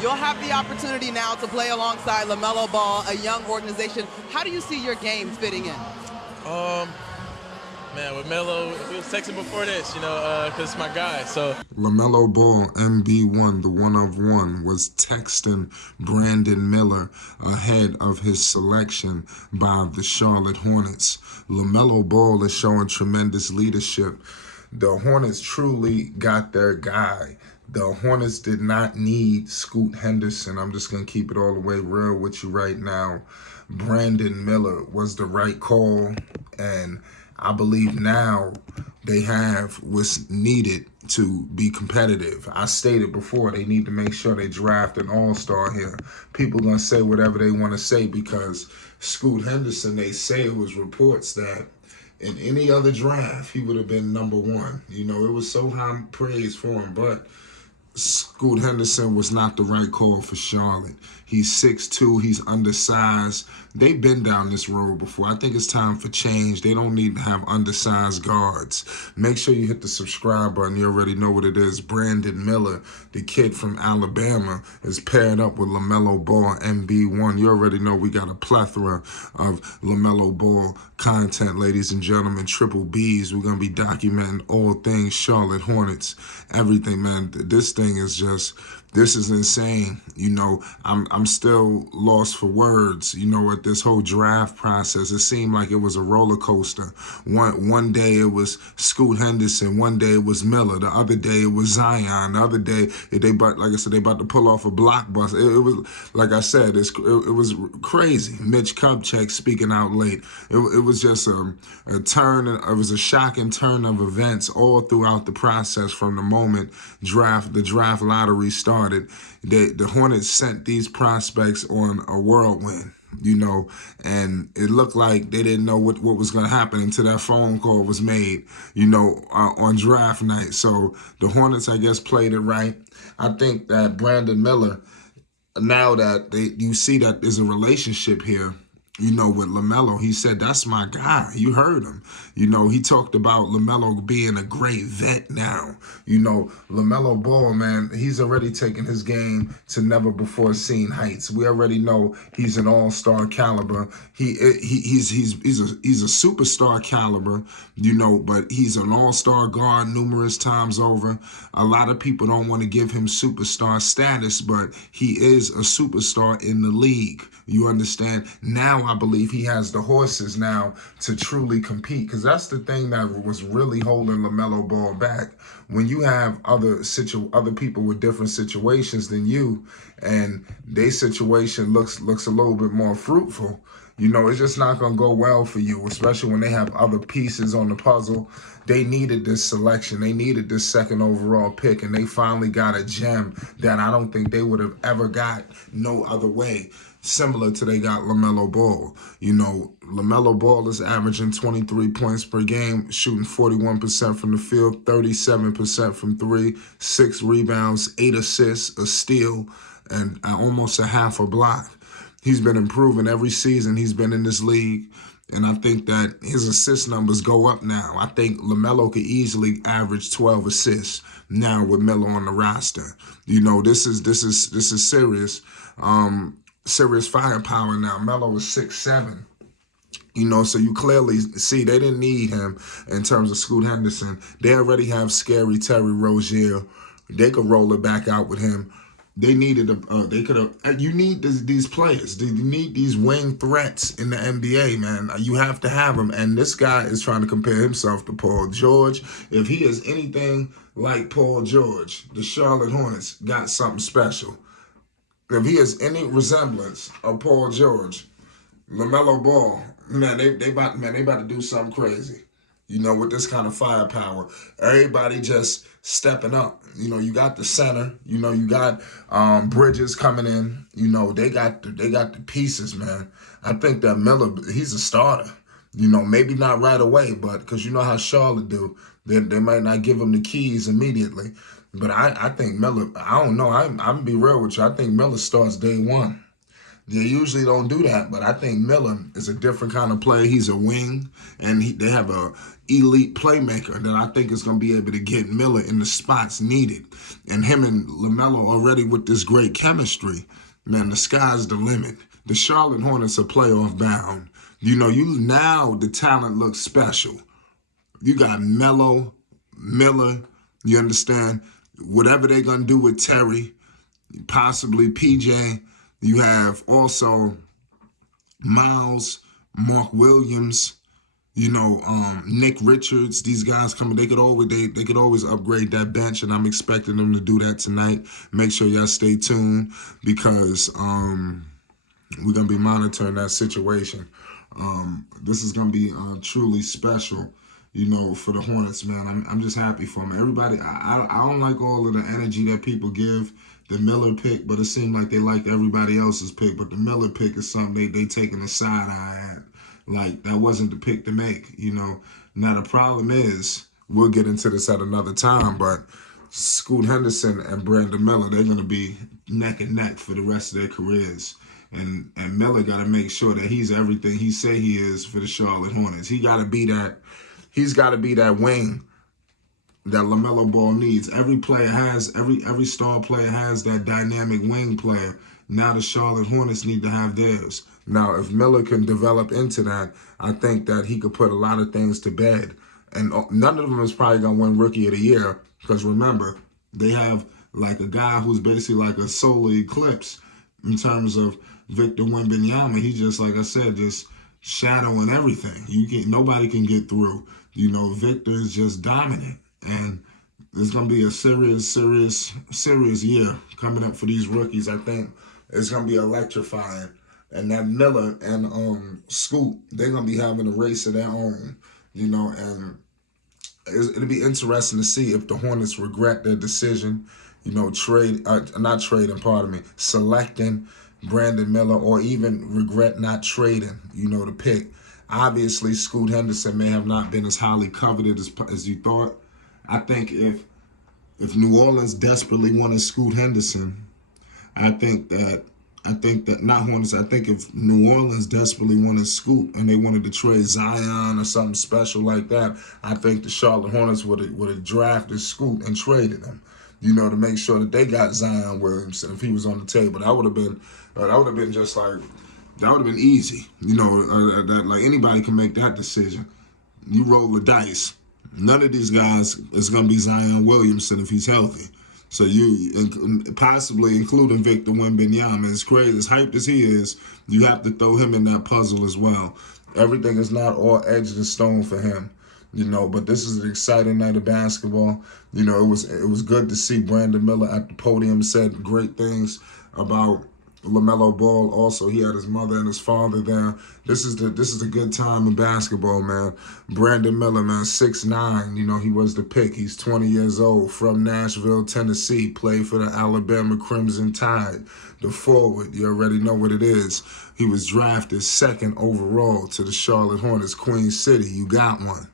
You'll have the opportunity now to play alongside Lamelo Ball, a young organization. How do you see your game fitting in? Man, with Melo, we was texting before this, because it's my guy. So Lamelo Ball, MB1, the one of one, was texting Brandon Miller ahead of his selection by the Charlotte Hornets. Lamelo Ball is showing tremendous leadership. The Hornets truly got their guy. The Hornets did not need Scoot Henderson. I'm just going to keep it all the way real with you right now. Brandon Miller was the right call, and I believe now they have what's needed to be competitive. I stated before, they need to make sure they draft an all-star here. People going to say whatever they want to say because Scoot Henderson, they say it was reports that in any other draft, he would have been #1. It was so high praise for him, but Scoot Henderson was not the right call for Charlotte. He's 6'2", he's undersized. They've been down this road before. I think it's time for change. They don't need to have undersized guards. Make sure you hit the subscribe button. You already know what it is. Brandon Miller, the kid from Alabama, is paired up with Lamelo Ball, MB1. You already know we got a plethora of Lamelo Ball content, ladies and gentlemen. Triple B's. We're going to be documenting all things Charlotte Hornets. Everything, man. This thing is just... This is insane. I'm still lost for words, at this whole draft process. It seemed like it was a roller coaster. One day it was Scoot Henderson. One day it was Miller. The other day it was Zion. The other day, they about to pull off a blockbuster. It was, like I said, it was crazy. Mitch Kupchak speaking out late. It was just a turn. It was a shocking turn of events all throughout the process from the moment the draft lottery started. The Hornets sent these prospects on a whirlwind, and it looked like they didn't know what was going to happen until that phone call was made, on draft night. So the Hornets, I guess, played it right. I think that Brandon Miller, now that you see that there's a relationship here, with Lamelo, he said, that's my guy. You heard him. He talked about Lamelo being a great vet now. Lamelo Ball, man, he's already taken his game to never before seen heights. We already know he's an all-star caliber. He's a superstar caliber, but he's an all-star guard numerous times over. A lot of people don't want to give him superstar status, but he is a superstar in the league. You understand? Now I believe he has the horses now to truly compete, because that's the thing that was really holding Lamelo Ball back. When you have other people with different situations than you, and their situation looks a little bit more fruitful, it's just not going to go well for you, especially when they have other pieces on the puzzle. They needed this selection. They needed this second overall pick, and they finally got a gem that I don't think they would have ever got no other way. Similar to they got Lamelo Ball. Lamelo Ball is averaging 23 points per game, shooting 41% from the field, 37% from three, 6 rebounds, 8 assists, a steal, and almost a half a block. He's been improving every season he's been in this league, and I think that his assist numbers go up now. I think Lamelo could easily average 12 assists now with Melo on the roster. This is serious. Serious firepower now. Melo is 6'7". So you clearly see they didn't need him in terms of Scoot Henderson. They already have scary Terry Rozier. They could roll it back out with him. They needed you need these players. You need these wing threats in the NBA, man. You have to have them. And this guy is trying to compare himself to Paul George. If he is anything like Paul George, the Charlotte Hornets got something special. If he has any resemblance of Paul George, Lamelo Ball, man, they about to do something crazy. With this kind of firepower, everybody just stepping up. You got the center. You got Bridges coming in. They got the pieces, man. I think that Miller, he's a starter. Maybe not right away, but because you know how Charlotte do, they might not give him the keys immediately. But I think Miller, I don't know. I'm going to be real with you. I think Miller starts day one. They usually don't do that, but I think Miller is a different kind of player. He's a wing, and they have a elite playmaker that I think is going to be able to get Miller in the spots needed. And him and Lamelo already with this great chemistry, man, the sky's the limit. The Charlotte Hornets are playoff bound. You know, now the talent looks special. You got Melo, Miller, you understand? Whatever they're going to do with Terry, possibly PJ. You have also Miles, Mark Williams, Nick Richards. These guys coming, they could always upgrade that bench, and I'm expecting them to do that tonight. Make sure y'all stay tuned because we're gonna be monitoring that situation. This is gonna be truly special, for the Hornets, man. I'm just happy for them. Everybody, I don't like all of the energy that people give the Miller pick, but it seemed like they liked everybody else's pick. But the Miller pick is something they taking a side eye at. Like, that wasn't the pick to make, Now, the problem is, we'll get into this at another time, but Scoot Henderson and Brandon Miller, they're going to be neck and neck for the rest of their careers. And Miller got to make sure that he's everything he say he is for the Charlotte Hornets. He's got to be that wing that LaMelo Ball needs. Every star player has that dynamic wing player. Now the Charlotte Hornets need to have theirs. Now, if Miller can develop into that, I think that he could put a lot of things to bed. And none of them is probably going to win Rookie of the Year because, remember, they have like a guy who's basically like a solar eclipse in terms of Victor Wembanyama. He just, like I said, just shadowing everything. Nobody can get through. Victor is just dominant. And it's going to be a serious year coming up for these rookies. I think it's going to be electrifying. And that Miller and Scoot, they're going to be having a race of their own, and it'll be interesting to see if the Hornets regret their decision, selecting Brandon Miller, or even regret not trading, the pick. Obviously, Scoot Henderson may have not been as highly coveted as you thought. I think if New Orleans desperately wanted Scoot Henderson, I think if New Orleans desperately wanted Scoot and they wanted to trade Zion or something special like that, I think the Charlotte Hornets would have drafted Scoot and traded him, to make sure that they got Zion Williamson if he was on the table. That would have been easy. Like anybody can make that decision. You roll the dice. None of these guys is going to be Zion Williamson if he's healthy. So you possibly including Victor Wembanyama, as crazy, as hyped as he is, you have to throw him in that puzzle as well. Everything is not all edged in stone for him, But this is an exciting night of basketball. It was good to see Brandon Miller at the podium, said great things about LaMelo Ball. Also, he had his mother and his father there. This is a good time in basketball, man. Brandon Miller, man, 6'9", he was the pick. He's 20 years old, from Nashville, Tennessee, played for the Alabama Crimson Tide. The forward, you already know what it is. He was drafted 2nd overall to the Charlotte Hornets, Queen City. You got one.